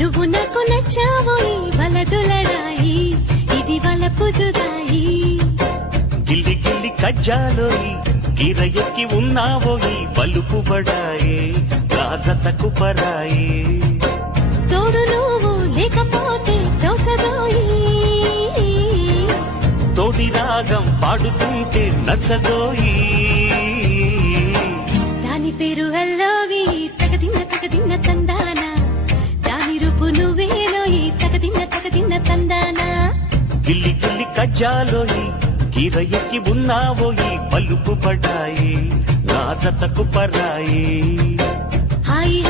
నువ్వు నాకు నచ్చావోయి వలదులడాయి ఇది వలపు జుదాయి గిల్లి గిల్లి కజ్జాలోయి గిర ఎక్కి ఉన్నావోయి బలుపు బడాయి రాజతకు పరాయి తోడు నువ్వు లేకపోతే తోచదోయి తోడి రాగం పాడుతుంటే నచ్చదోయి దాని పేరు అల్లోవి తగదిన్న తందానా దాని రూపు నువ్వేలోయి తగదిన్న తందానా గిల్లి గిల్లి కజ్జాలోయి గిర ఎక్కి ఉన్నావోయి బలుపు బడాయి రాజతకు పరాయి హాయి